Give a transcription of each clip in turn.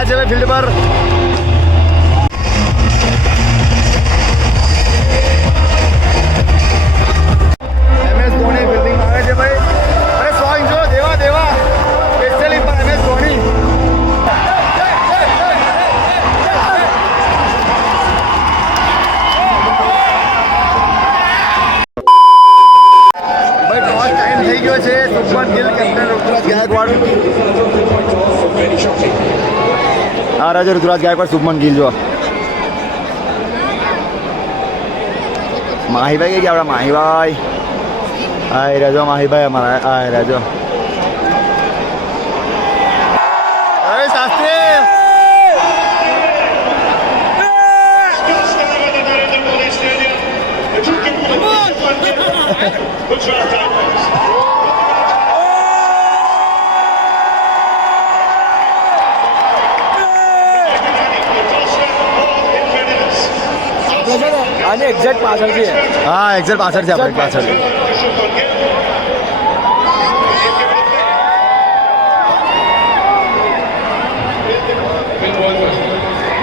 ગયા છે ફિલ્ડ પર. MS ધોની ફિલ્ડિંગ આવે છે ભાઈ. અરે 100 ઇંચો દેવા સ્પેશિયલી પર MS ધોની. થઈ ગયો છે શુભમન ગિલ કેપ્ટન ઋતુરાજ ગાયકવાડ. હા રાજા ઋતુરાજ ગાયકવાડ શુભમન ગિલ જો માહીભાઈ કઈ ગયા આપણા માહીભાઈ. હા રાજો માહીભાઈ અમારા. હા રાજો હવે શાસ્ત્રી આને એક્ઝેક્ટ પાછળ છે. હા એક્ઝેક્ટ પાછળ છે આપણે પાછળ.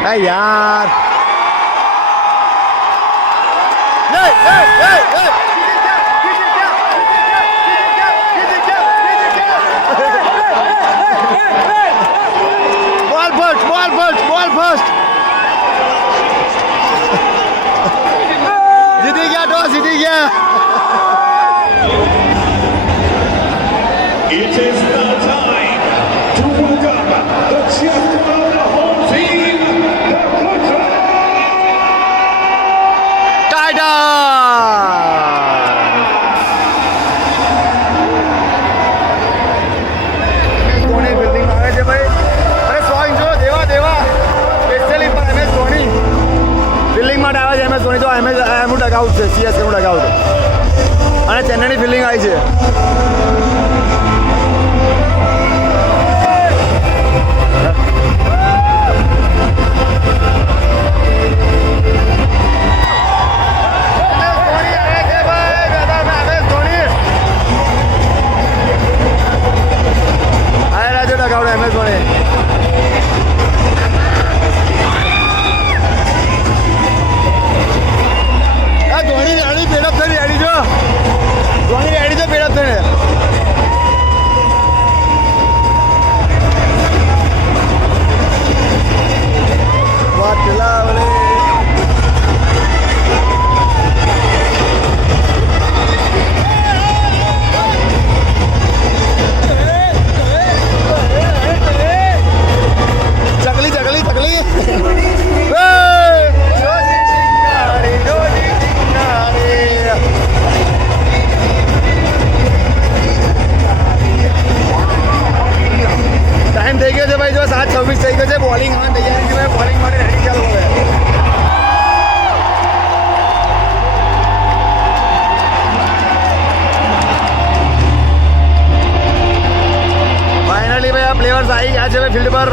હા યાર બોલ ફર્સ્ટ જીતી ગયા ટોસ જીતી ગયા. It is now time to welcome the champion of the whole team, the Gujarat Titans. Dhoni ફિલ્ડિંગ આવે છે ભાઈ. અરે 100 ઇંચો દેવા સ્પેશિયલી પર MS ધોની ફિલ્ડિંગ માટે આવે છે. MS ધોની તો એમનું ડગઆઉટ છે. CSKનું ડગઆઉટ અને ચેન્નઈની ફિલ્ડિંગ આવી છે. MS ધોની ધોની રેડી પેડઅપ થઈ રેડી જો ધોની રેડી તો પેડઅપ થઈને વાટલા વળે. ચકલી ટાઈમ થઈ ગયો છે ભાઈ જો 7:26 થઈ ગયો છે. બોલિંગ હા તૈયારી છે બોલિંગ માટે રેડી ચાલુ હવે. ફાઇનલી ભાઈ આ પ્લેયર્સ આવી ગયા છે ફિલ્ડ પર.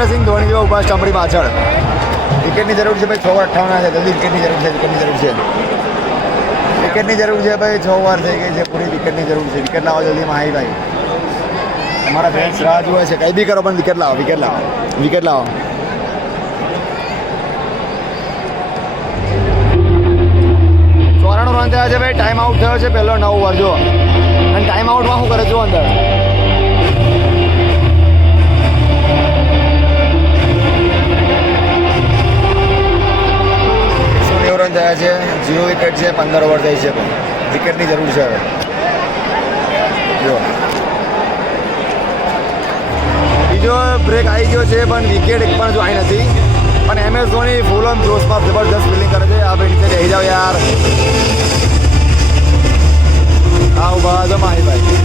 મહેન્દ્રસિંહ ધોની જેવા ઊભા સ્ટમ્પની પાછળ. વિકેટની જરૂર છે ભાઈ, 6 ઓવર 58 છે. જલ્દી વિકેટની જરૂર છે, વિકેટની જરૂર છે, વિકેટની જરૂર છે ભાઈ. 6 ઓવર થઈ ગઈ છે, પૂરી વિકેટની જરૂર છે. વિકેટ લાવો જલ્દી માહી ભાઈ. તમારા ફેન્સ રાહ જુએ છે, કંઈ બી કરો પણ વિકેટ લાવો, વિકેટ લાવો, વિકેટ લાવો. રન થયા છે ભાઈ. ટાઈમ આઉટ થયો છે પહેલો 9 ઓવર જો. અને ટાઈમ આઉટમાં શું કરે જો અંદર 190 રન થયા છે. 0 વિકેટ છે. 15 ઓવર થઈ છે. વિકેટની જરૂર છે હવે જો. બીજો બ્રેક આવી ગયો છે પણ વિકેટ એક પણ જો આવી નથી. પણ MS ધોની ફૂલ ઓન જોશમાં જબરદસ્ત ફિલ્ડિંગ કરે છે. આ ભાઈ નીચે રહી જાઓ યાર. હા ઉભા તો માહીભાઈ.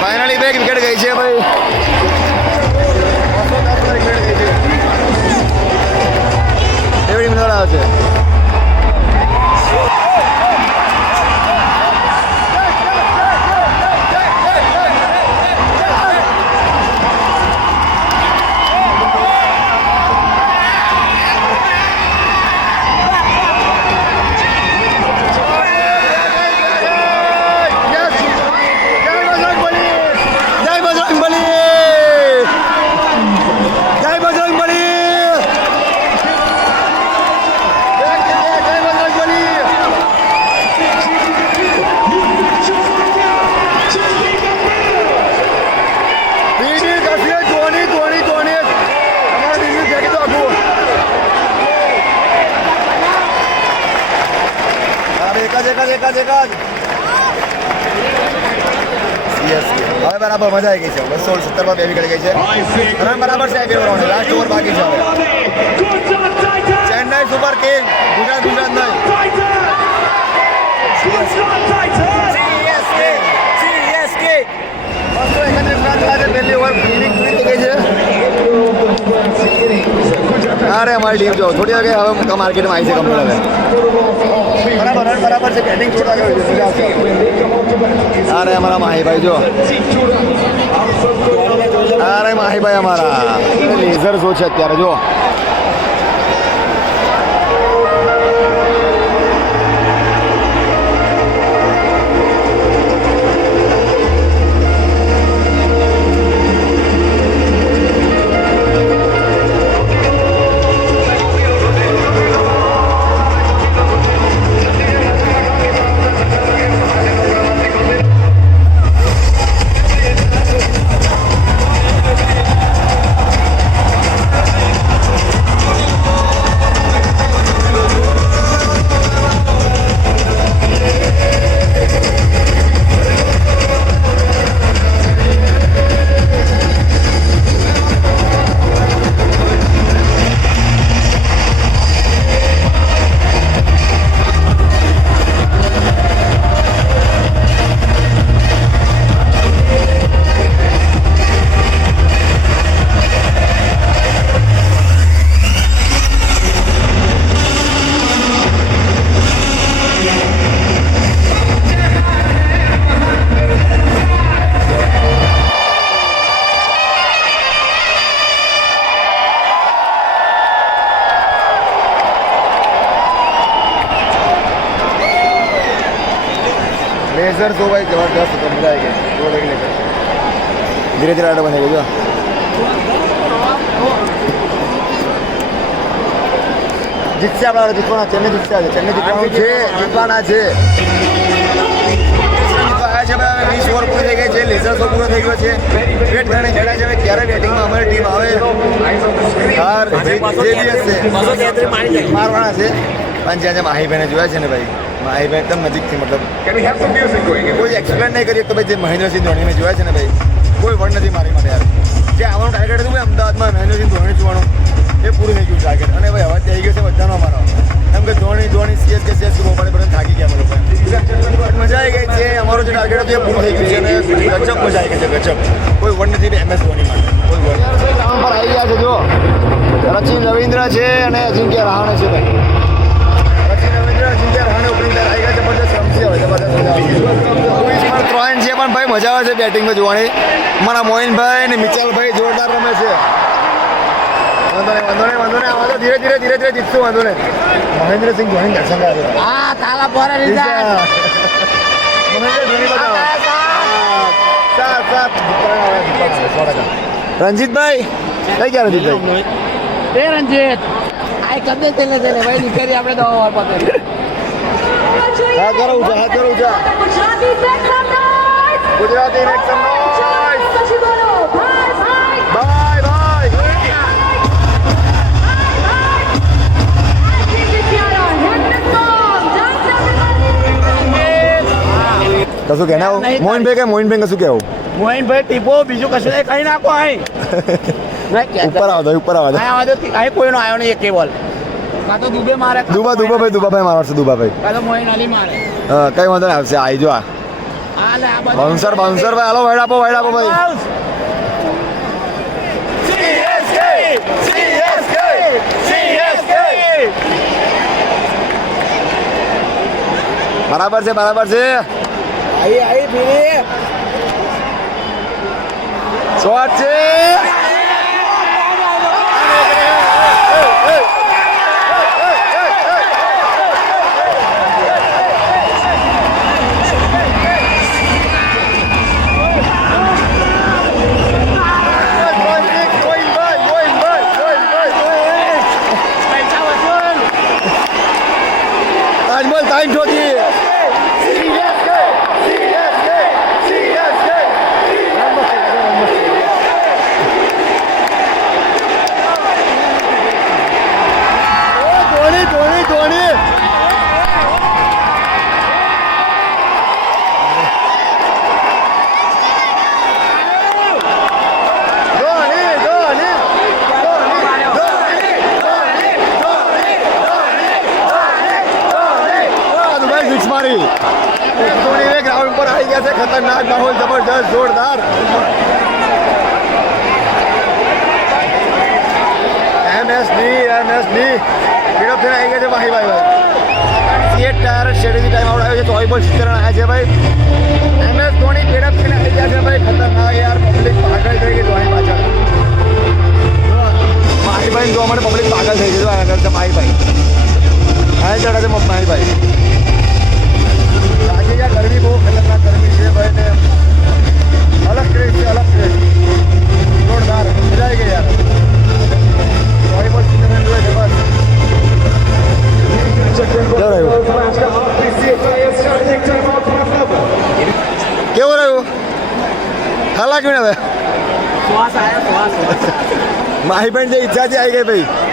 ફાઇનલી બે વિકેટ ગઈ છે ભાઈ. 210 વિકેટ ગઈ છે. એવડી મિનોર આવે છે. હવે બરાબર મજા આવી ગઈ છે. 270 માં 2 વિકેટ ગઈ છે. રન બરાબર છે. 2 ઓવર લાસ્ટ ઓવર બાકી છે હવે. ચેન્નાઈ સુપર કિંગ ગુજરાત નહીં. CSK 231 રન થયા છે. પહેલી ઓવર ફિનિશ પૂરી થઈ ગઈ છે. અરે અમારી ટીમ જો થોડી વાગે હવે માર્કેટમાં આવી છે કમ્પ્લીટ હવે. બરાબર રન બરાબર છે. બેટિંગ થોડા ગયું છે. મજા આવશે. અરે અમારા માહીભાઈ જો. અરે માહીભાઈ અમારા લેઝર શો છે અત્યારે જો. लेजर तो भाई जबरदस्त तो मजा आएगी. दो लेग लेकर धीरे धीरे आगे बनेगा जो. જીતશે આપણે જીતવાના. ચેન્નઈ જીતશે. ચેન્નઈ જીતવાનું છે. જીતવાના છે. આવ્યા છે ભાઈ. 20 ઓવર પૂરી થઈ ગઈ છે. લેઝર શો પૂરો થઈ ગયો છે. વેટ કરીને ખેડા છે. ક્યારે બેટિંગમાં અમારી ટીમ આવે હાર જે બી હશે મારવાના છે. પણ જ્યાં માહીભાઈને જોયા છે ને ભાઈ, માહીભાઈ એકદમ નજીકથી મતલબ કોઈ એક્સપ્લેન નહીં કરીએ તો ભાઈ જે મહેન્દ્રસિંહ ધોનીને જોયા છે ને ભાઈ, કોઈ વર્ડ નથી મારી માટે યાર. જે આવવાનું ટાર્ગેટ હતું ભાઈ અમદાવાદમાં મહેન્દ્રસિંહ ધોની જોવાનું, એ પૂરું થઈ ગયું ટાર્ગેટ. અને ભાઈ અવાજ થઈ ગયો છે બધાનો અમારો, એમ કે ધોની CSK બધા થાકી ગયા અમે લોકો. મજા આવી ગઈ છે. અમારું જે ટાર્ગેટ હતું એ પૂરું થઈ ગયું છે અને ગજબ મજા આવી ગઈ છે. ગજબ કોઈ વર્ડ નથી MS ધોની માટે, કોઈ વર્ડ. ગ્રાઉન્ડ પર આવી ગયા છે જો રચિન રવિન્દ્ર છે અને અજિંક્ય રહાણે છે ભાઈ. રચિન રવિન્દ્ર અજિંક્ય રહાણે ઓપનિંગ આવી ગયા છે. જબરદસ્ત રમશે હવે, જબરદસ્ત મજા આવશે. ત્રણ છે પણ ભાઈ મજા આવે છે બેટિંગમાં જોવાની મારા મોહિનભાઈ ને મિચલભાઈ જોરદાર રમે છે વાંધો નહીં આવા તો ધીરે ધીરે જીતશું વાંધો નહીં મહેન્દ્રસિંહ ધોની દર્શન કરે હા તાલા પર મહેન્દ્ર ધોની બતાવો સાત રણજીતભાઈ કઈ ગયા રણજીતભાઈ એ રંજીત આ કદે તેને ભાઈ નીકળી આપણે દવા વાર પતે હાથ કરો ઊંચા ગુજરાતી મેક સમ નોઇઝ બાય બાય કશું કે ના મોહિનભાઈ કશું કેવું મોહિનભાઈ ટીપો બીજું કશું નહીં કઈ નાખો અહીં ઉપર આવો અહીં કોઈનો આવ્યો નહીં એક બોલ કાં તો દુબે મારે દુબાભાઈ મારશે દુબાભાઈ કાં તો મોહિન અલી મારે કઈ વાંધો નહીં આવશે આવી જો આ હા લે આ બધું બાઉન્સર ભાઈ હાલો વાઈડ આપો ભાઈ બરાબર છે આવી ફીરી શોટ છે ટાઈમ જોતી ધોની સિક્સ મારી ધોની ગ્રાઉન્ડ પર આવી ગયા છે ખતરનાક માહોલ જબરજસ્ત જોરદાર એમએસડી પીડઅપ થઈને આવી ગયા છે ભાઈ ટાયર સ્ટ્રેટેજી ટાઈમ આઉટ આવ્યો છે 24 બોલ 70 રન આવ્યા છે ભાઈ એમએસ ધોની પીડઅપ થઈને આવી ગયા છે ભાઈ ખતરનાક યાર પબ્લિક પાગલ થઈ ગઈ ધોની પાછળ માહીભાઈ જોવા માટે પબ્લિક પાગલ થઈ ગઈ આગળ છે માહીભાઈ હા ચડે છે માહીભાઈ આજે યાર ગરમી બહુ ખતરનાક ગરમી છે ભાઈ ને અલગ ક્રેઝ છે જોરદાર મજા આવી ગઈ યાર કેવું રહ્યું હાલા કેવું હવે માહીબેન જે ઈચ્છા છે આવી ગઈ ભાઈ